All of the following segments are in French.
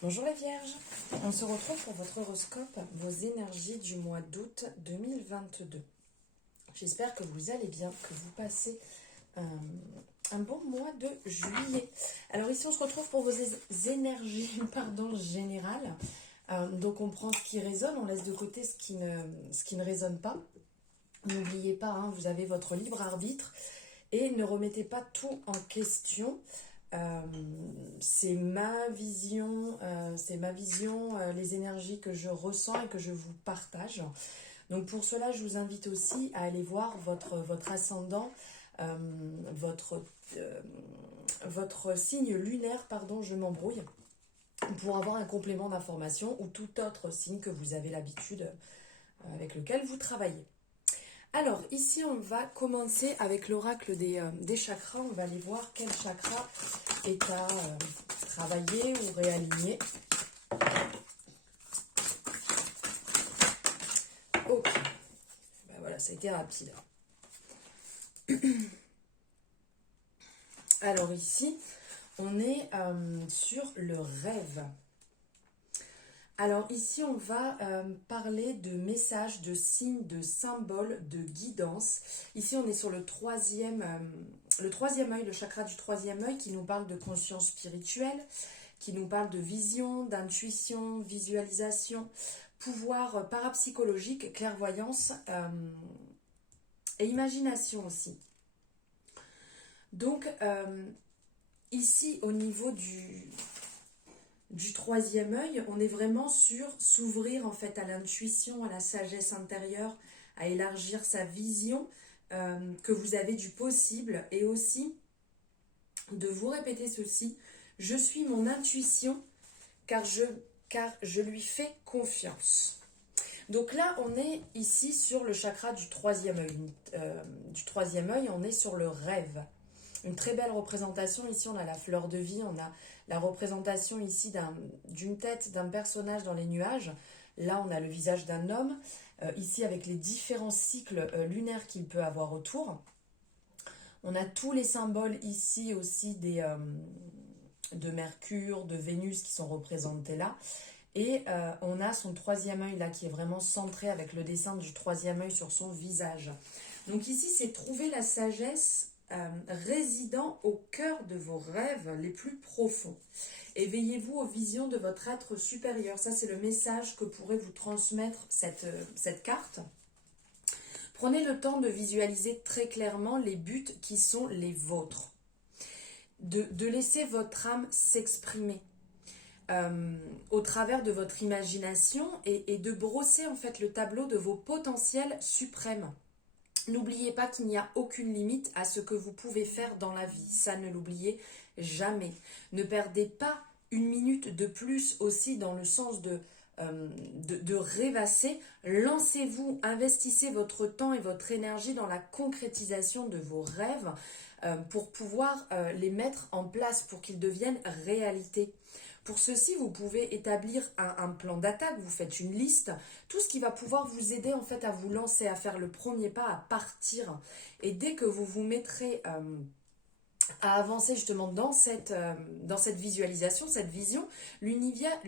Bonjour les Vierges, on se retrouve pour votre horoscope, vos énergies du mois d'août 2022. J'espère que vous allez bien, que vous passez un bon mois de juillet. Alors ici on se retrouve pour vos énergies générales. Donc on prend ce qui résonne, on laisse de côté ce qui ne résonne pas. N'oubliez pas, vous avez votre libre arbitre et ne remettez pas tout en question. C'est ma vision, les énergies que je ressens et que je vous partage. Donc pour cela, je vous invite aussi à aller voir votre ascendant, votre signe lunaire, je m'embrouille, pour avoir un complément d'information ou tout autre signe que vous avez l'habitude avec lequel vous travaillez. Alors, ici, on va commencer avec l'oracle des chakras. On va aller voir quel chakra est à travailler ou réaligner. Ok. Ben voilà, ça a été rapide. Alors ici, on est sur le rêve. Alors ici, on va parler de messages, de signes, de symboles, de guidance. Ici, on est sur le troisième œil, le chakra du troisième œil qui nous parle de conscience spirituelle, qui nous parle de vision, d'intuition, visualisation, pouvoir parapsychologique, clairvoyance et imagination aussi. Donc ici, au niveau du troisième œil, on est vraiment sur s'ouvrir en fait à l'intuition, à la sagesse intérieure, à élargir sa vision que vous avez du possible et aussi de vous répéter ceci: je suis mon intuition car je lui fais confiance. Donc là, on est ici sur le chakra du troisième œil, on est sur le rêve. Une très belle représentation. Ici, on a la fleur de vie, on a la représentation ici d'une tête, d'un personnage dans les nuages. Là, on a le visage d'un homme, ici avec les différents cycles lunaires qu'il peut avoir autour. On a tous les symboles ici aussi de Mercure, de Vénus qui sont représentés là. Et on a son troisième œil là qui est vraiment centré avec le dessin du troisième œil sur son visage. Donc ici, c'est trouver la sagesse résidant au cœur de vos rêves les plus profonds. Éveillez-vous aux visions de votre être supérieur. Ça, c'est le message que pourrait vous transmettre cette carte. Prenez le temps de visualiser très clairement les buts qui sont les vôtres. De laisser votre âme s'exprimer au travers de votre imagination et de brosser en fait le tableau de vos potentiels suprêmes. N'oubliez pas qu'il n'y a aucune limite à ce que vous pouvez faire dans la vie. Ça, ne l'oubliez jamais. Ne perdez pas une minute de plus aussi dans le sens de rêvasser. Lancez-vous, investissez votre temps et votre énergie dans la concrétisation de vos rêves pour pouvoir les mettre en place, pour qu'ils deviennent réalité. Pour ceci, vous pouvez établir un plan d'attaque, vous faites une liste, tout ce qui va pouvoir vous aider en fait à vous lancer, à faire le premier pas, à partir. Et dès que vous vous mettrez à avancer justement dans cette visualisation, cette vision, l'univers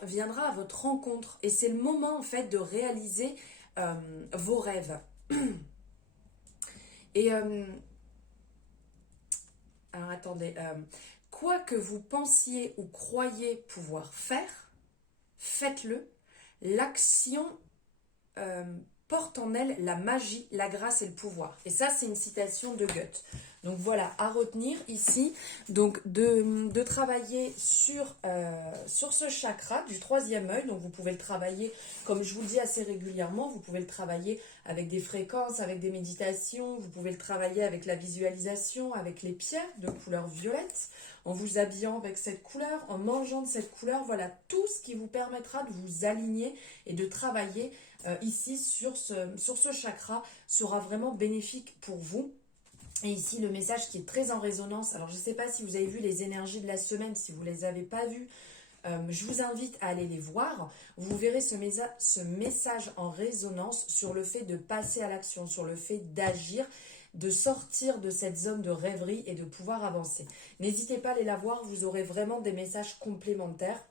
viendra à votre rencontre. Et c'est le moment en fait de réaliser vos rêves. Et alors attendez, quoi que vous pensiez ou croyiez pouvoir faire, faites-le. L'action porte en elle la magie, la grâce et le pouvoir. Et ça, c'est une citation de Goethe. Donc voilà, à retenir ici, donc de travailler sur ce chakra du troisième œil. Donc vous pouvez le travailler, comme je vous le dis assez régulièrement, vous pouvez le travailler avec des fréquences, avec des méditations, vous pouvez le travailler avec la visualisation, avec les pierres de couleur violette, en vous habillant avec cette couleur, en mangeant de cette couleur. Voilà, tout ce qui vous permettra de vous aligner et de travailler ici sur ce chakra sera vraiment bénéfique pour vous. Et ici, le message qui est très en résonance. Alors, je ne sais pas si vous avez vu les énergies de la semaine, si vous ne les avez pas vues. Je vous invite à aller les voir. Vous verrez ce message en résonance sur le fait de passer à l'action, sur le fait d'agir, de sortir de cette zone de rêverie et de pouvoir avancer. N'hésitez pas à aller la voir, vous aurez vraiment des messages complémentaires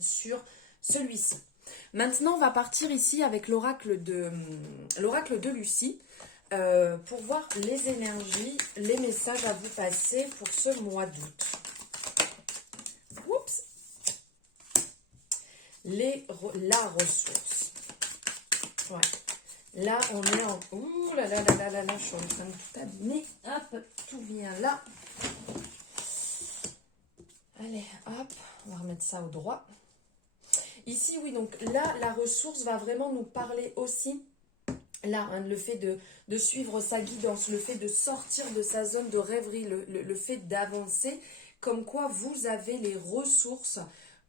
sur celui-ci. Maintenant, on va partir ici avec l'oracle de Lucie pour voir les énergies, les messages à vous passer pour ce mois d'août. Oups. La ressource. Ouais. Là, on est en... Ouh là là là là là là, je suis en train de tout abîmer. Hop, tout vient là. Allez, hop, on va remettre ça au droit. Ici, oui, donc là, la ressource va vraiment nous parler aussi, là, hein, le fait de suivre sa guidance, le fait de sortir de sa zone de rêverie, le fait d'avancer, comme quoi vous avez les ressources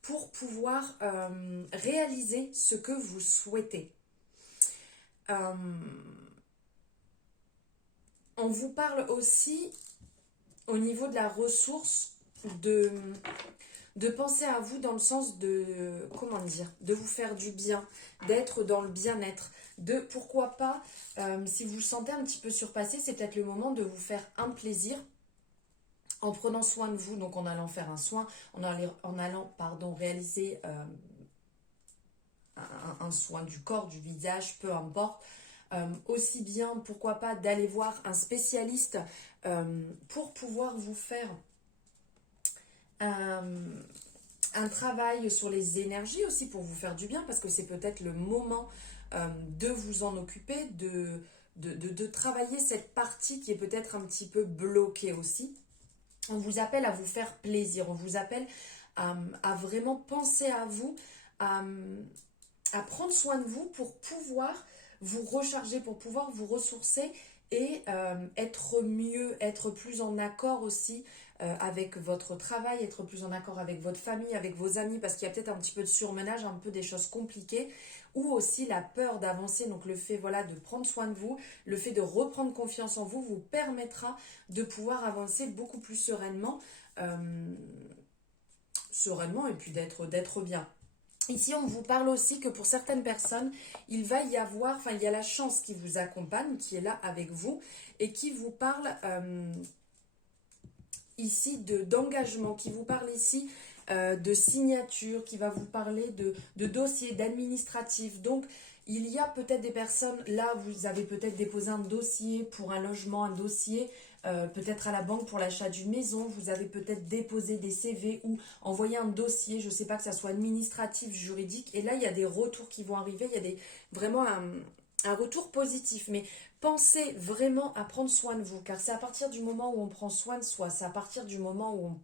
pour pouvoir réaliser ce que vous souhaitez. On vous parle aussi, au niveau de la ressource, de penser à vous dans le sens de, comment dire, de vous faire du bien, d'être dans le bien-être, de, pourquoi pas, si vous vous sentez un petit peu surpassé, c'est peut-être le moment de vous faire un plaisir en prenant soin de vous, donc en allant faire un soin, en allant réaliser un soin du corps, du visage, peu importe. Aussi bien, pourquoi pas, d'aller voir un spécialiste pour pouvoir vous faire un travail sur les énergies aussi pour vous faire du bien, parce que c'est peut-être le moment de vous en occuper, de travailler cette partie qui est peut-être un petit peu bloquée aussi. On vous appelle à vous faire plaisir, on vous appelle à vraiment penser à vous, à prendre soin de vous pour pouvoir vous recharger, pour pouvoir vous ressourcer et être mieux, être plus en accord aussi avec votre travail, être plus en accord avec votre famille, avec vos amis, parce qu'il y a peut-être un petit peu de surmenage, un peu des choses compliquées, ou aussi la peur d'avancer. Donc le fait, voilà, de prendre soin de vous, le fait de reprendre confiance en vous, vous permettra de pouvoir avancer beaucoup plus sereinement, et puis d'être bien. Ici, on vous parle aussi que pour certaines personnes, il va y avoir, il y a la chance qui vous accompagne, qui est là avec vous, et qui vous parle ici d'engagement, qui vous parle ici de signature, qui va vous parler de dossier, d'administratif. Donc, il y a peut-être des personnes, là, vous avez peut-être déposé un dossier pour un logement, un dossier peut-être à la banque pour l'achat d'une maison, vous avez peut-être déposé des CV ou envoyé un dossier, je ne sais pas, que ça soit administratif, juridique, et là, il y a des retours qui vont arriver, il y a vraiment un retour positif, mais pensez vraiment à prendre soin de vous, car c'est à partir du moment où on prend soin de soi, c'est à partir du moment où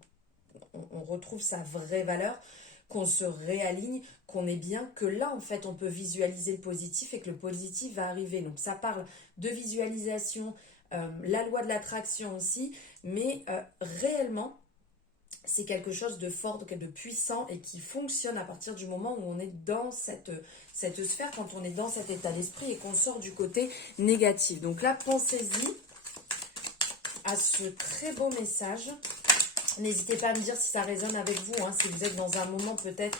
on retrouve sa vraie valeur, qu'on se réaligne, qu'on est bien, que là, en fait, on peut visualiser le positif et que le positif va arriver. Donc, ça parle de visualisation, la loi de l'attraction aussi, mais réellement, c'est quelque chose de fort, de puissant et qui fonctionne à partir du moment où on est dans cette sphère, quand on est dans cet état d'esprit et qu'on sort du côté négatif. Donc là, pensez-y à ce très beau message. N'hésitez pas à me dire si ça résonne avec vous, hein, si vous êtes dans un moment peut-être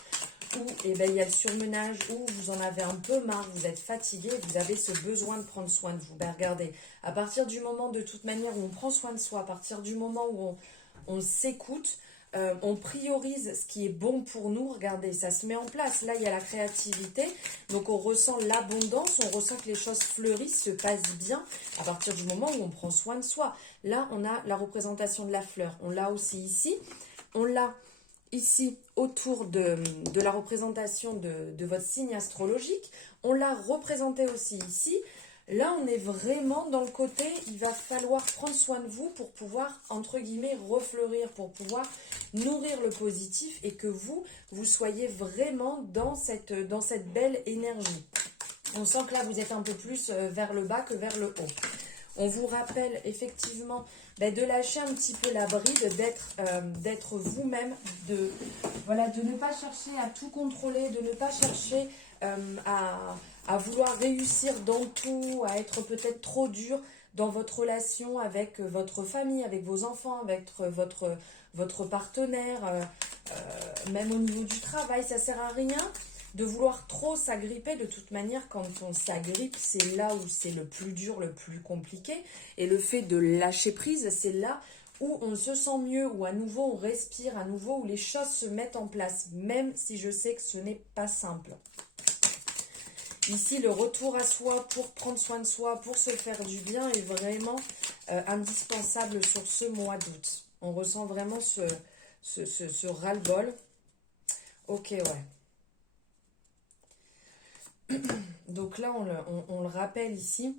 où il y a le surmenage, où vous en avez un peu marre, vous êtes fatigué, vous avez ce besoin de prendre soin de vous. Regardez, à partir du moment de toute manière où on prend soin de soi, à partir du moment où on s'écoute, on priorise ce qui est bon pour nous, regardez, ça se met en place. Là, il y a la créativité, donc on ressent l'abondance, on ressent que les choses fleurissent, se passent bien à partir du moment où on prend soin de soi. Là, on a la représentation de la fleur, on l'a aussi ici, on l'a ici autour de la représentation de votre signe astrologique, on l'a représenté aussi ici. Là, on est vraiment dans le côté, il va falloir prendre soin de vous pour pouvoir, entre guillemets, refleurir, pour pouvoir nourrir le positif et que vous soyez vraiment dans cette belle énergie. On sent que là, vous êtes un peu plus vers le bas que vers le haut. On vous rappelle effectivement de lâcher un petit peu la bride, d'être vous-même, de ne pas chercher à tout contrôler, de ne pas chercher à vouloir réussir dans tout, à être peut-être trop dur dans votre relation avec votre famille, avec vos enfants, avec votre partenaire, même au niveau du travail, ça sert à rien de vouloir trop s'agripper. De toute manière, quand on s'agrippe, c'est là où c'est le plus dur, le plus compliqué. Et le fait de lâcher prise, c'est là où on se sent mieux, où à nouveau on respire, à nouveau où les choses se mettent en place, même si je sais que ce n'est pas simple. Ici, le retour à soi pour prendre soin de soi, pour se faire du bien est vraiment indispensable sur ce mois d'août. On ressent vraiment ce ras-le-bol. Ok, ouais. Donc là, on le rappelle ici,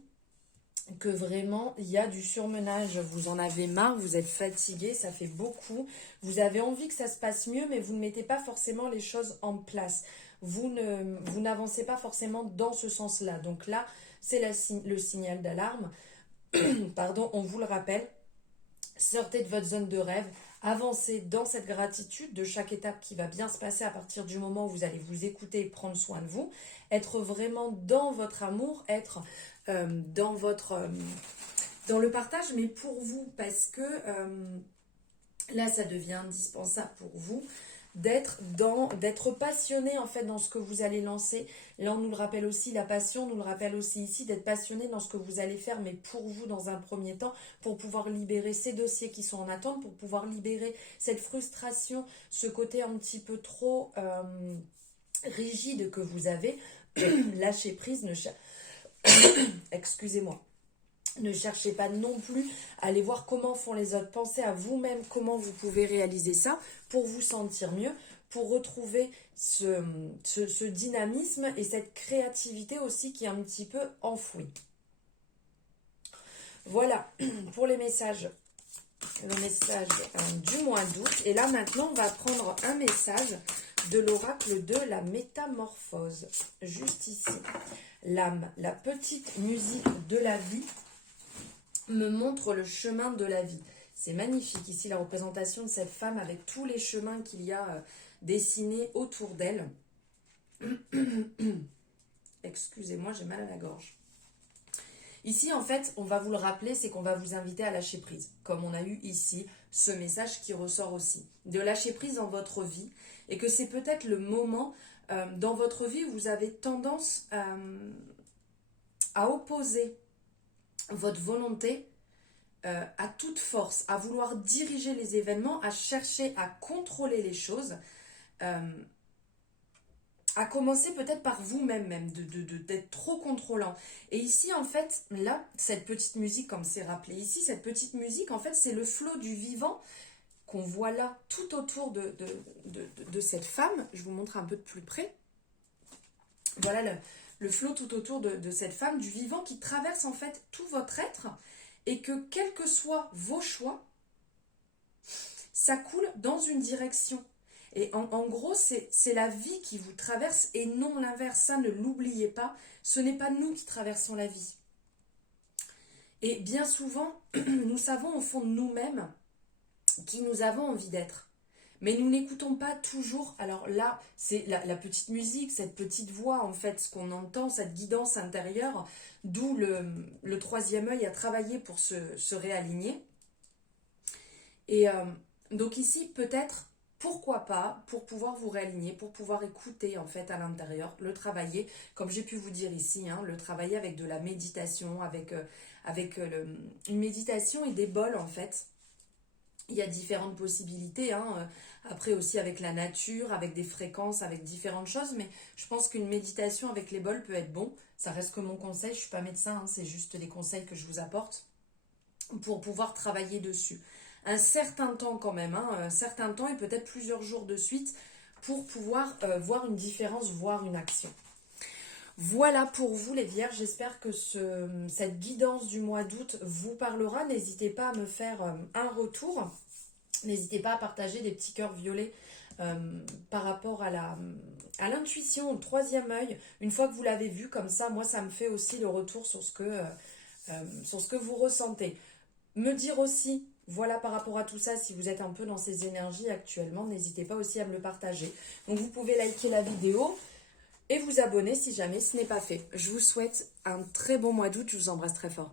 que vraiment, il y a du surmenage. Vous en avez marre, vous êtes fatigué, ça fait beaucoup. Vous avez envie que ça se passe mieux, mais vous ne mettez pas forcément les choses en place. Vous n'avancez pas forcément dans ce sens-là. Donc là, c'est le signal d'alarme. Pardon, on vous le rappelle. Sortez de votre zone de rêve. Avancez dans cette gratitude de chaque étape qui va bien se passer à partir du moment où vous allez vous écouter et prendre soin de vous. Être vraiment dans votre amour, être dans le partage, mais pour vous, parce que là, ça devient indispensable pour vous d'être passionné en fait dans ce que vous allez lancer. Là, on nous le rappelle aussi, la passion, on nous le rappelle aussi ici, d'être passionné dans ce que vous allez faire, mais pour vous dans un premier temps, pour pouvoir libérer ces dossiers qui sont en attente, pour pouvoir libérer cette frustration, ce côté un petit peu trop rigide que vous avez. Lâchez prise, excusez-moi. Ne cherchez pas non plus à aller voir comment font les autres. Pensez à vous-même comment vous pouvez réaliser ça pour vous sentir mieux, pour retrouver ce dynamisme et cette créativité aussi qui est un petit peu enfouie. Voilà pour les messages. Le message du mois d'août. Et là maintenant, on va prendre un message de l'oracle de la métamorphose. Juste ici. L'âme, la petite musique de la vie me montre le chemin de la vie. C'est magnifique ici la représentation de cette femme avec tous les chemins qu'il y a dessinés autour d'elle. Excusez-moi, j'ai mal à la gorge. Ici, en fait, on va vous le rappeler, c'est qu'on va vous inviter à lâcher prise. Comme on a eu ici ce message qui ressort aussi. De lâcher prise dans votre vie. Et que c'est peut-être le moment dans votre vie où vous avez tendance à opposer votre volonté à toute force, à vouloir diriger les événements, à chercher à contrôler les choses, à commencer peut-être par vous-même même, d'être trop contrôlant. Et ici, en fait, là, cette petite musique, comme c'est rappelé ici, cette petite musique, en fait, c'est le flot du vivant qu'on voit là tout autour de cette femme. Je vous montre un peu de plus près. Voilà le flot tout autour de cette femme, du vivant qui traverse en fait tout votre être et que quels que soient vos choix, ça coule dans une direction. Et en gros, c'est la vie qui vous traverse et non l'inverse. Ça, ne l'oubliez pas. Ce n'est pas nous qui traversons la vie. Et bien souvent, nous savons au fond de nous-mêmes qui nous avons envie d'être. Mais nous n'écoutons pas toujours. Alors là, c'est la petite musique, cette petite voix, en fait, ce qu'on entend, cette guidance intérieure, d'où le troisième œil a travaillé pour se réaligner. Et donc ici, peut-être, pourquoi pas, pour pouvoir vous réaligner, pour pouvoir écouter, en fait, à l'intérieur, le travailler, comme j'ai pu vous dire ici, hein, le travailler avec de la méditation, avec une méditation et des bols, en fait. Il y a différentes possibilités, hein. Après aussi avec la nature, avec des fréquences, avec différentes choses, mais je pense qu'une méditation avec les bols peut être bon. Ça reste que mon conseil, je ne suis pas médecin, hein, c'est juste des conseils que je vous apporte pour pouvoir travailler dessus. Un certain temps quand même, hein, un certain temps et peut-être plusieurs jours de suite pour pouvoir voir une différence, voir une action. Voilà pour vous les vierges, j'espère que cette guidance du mois d'août vous parlera. N'hésitez pas à me faire un retour. N'hésitez pas à partager des petits cœurs violets par rapport à l'intuition, au troisième œil. Une fois que vous l'avez vu comme ça, moi ça me fait aussi le retour sur ce que vous ressentez. Me dire aussi, voilà par rapport à tout ça, si vous êtes un peu dans ces énergies actuellement, n'hésitez pas aussi à me le partager. Donc vous pouvez liker la vidéo et vous abonner si jamais ce n'est pas fait. Je vous souhaite un très bon mois d'août, je vous embrasse très fort.